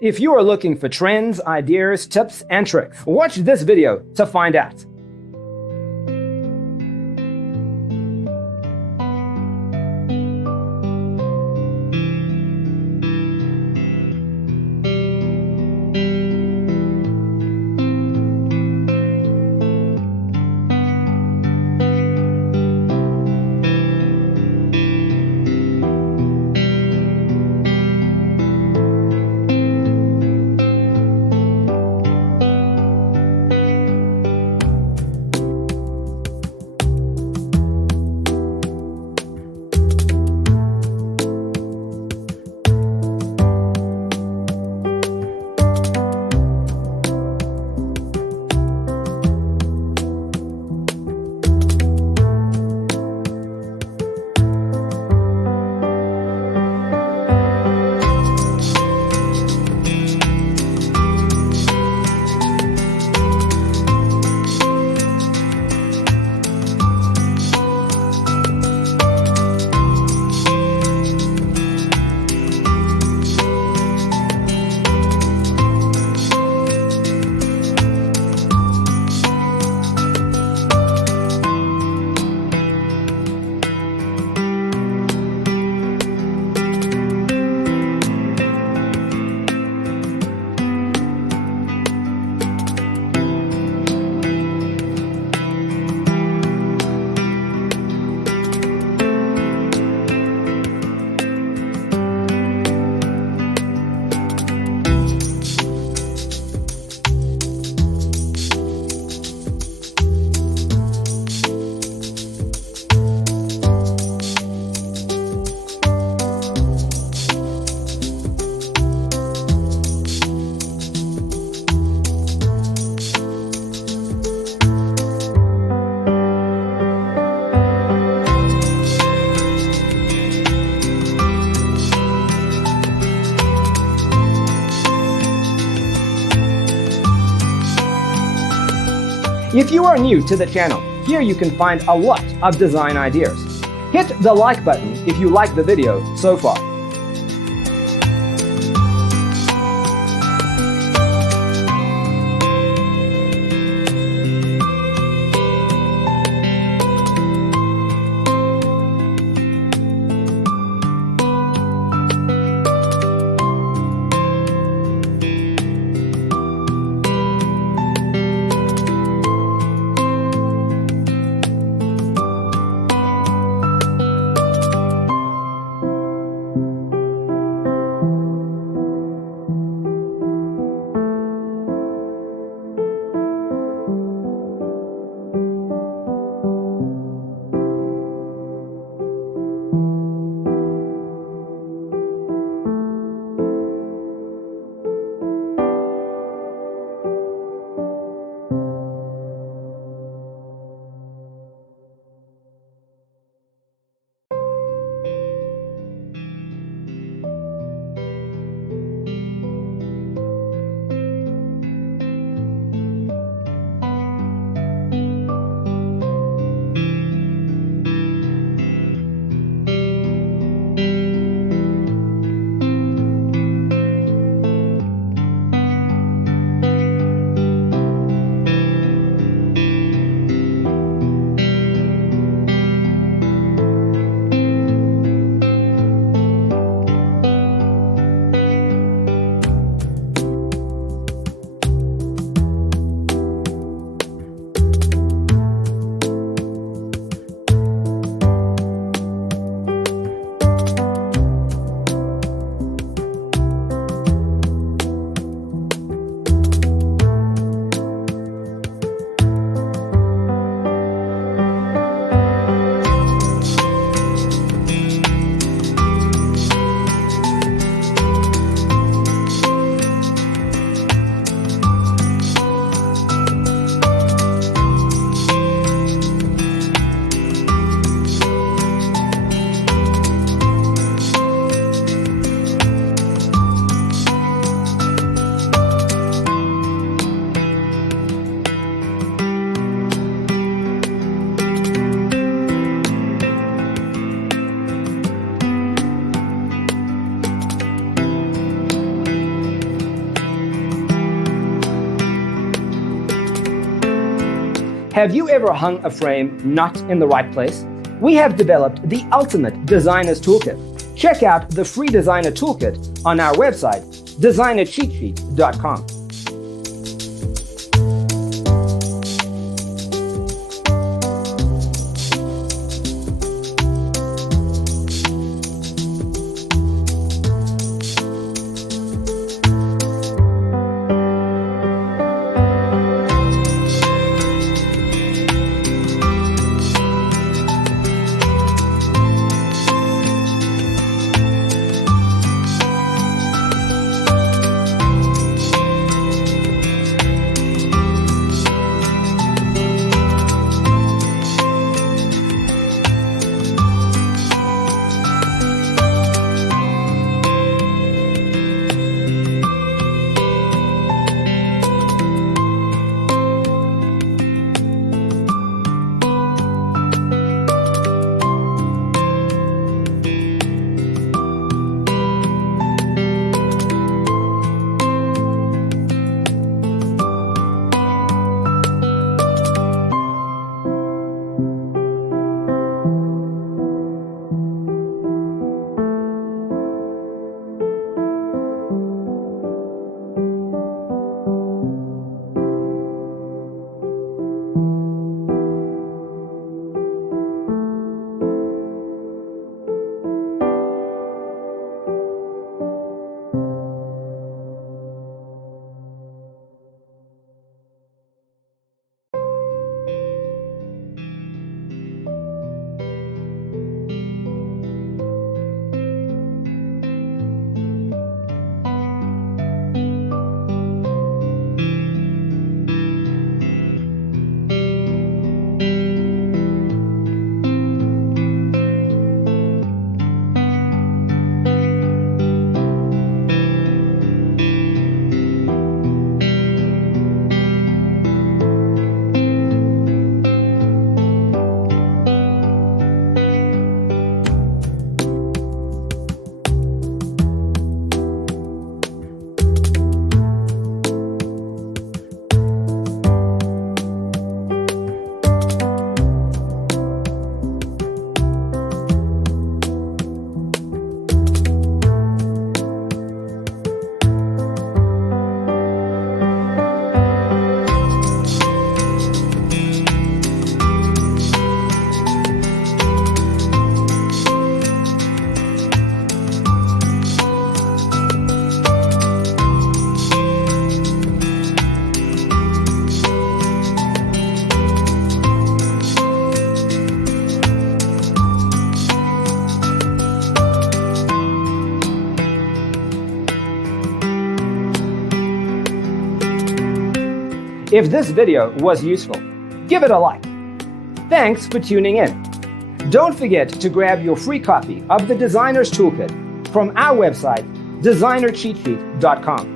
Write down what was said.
If you are looking for trends, ideas, tips, and tricks, watch this video to find out. If you are new to the channel, here you can find a lot of design ideas. Hit the like button if you like the video so far. Have you ever hung a frame not in the right place? We have developed the ultimate designer's toolkit. Check out the free designer toolkit on our website, designercheatsheet.com. If this video was useful, give it a like. Thanks for tuning in. Don't forget to grab your free copy of the Designer's Toolkit from our website, designercheatsheet.com.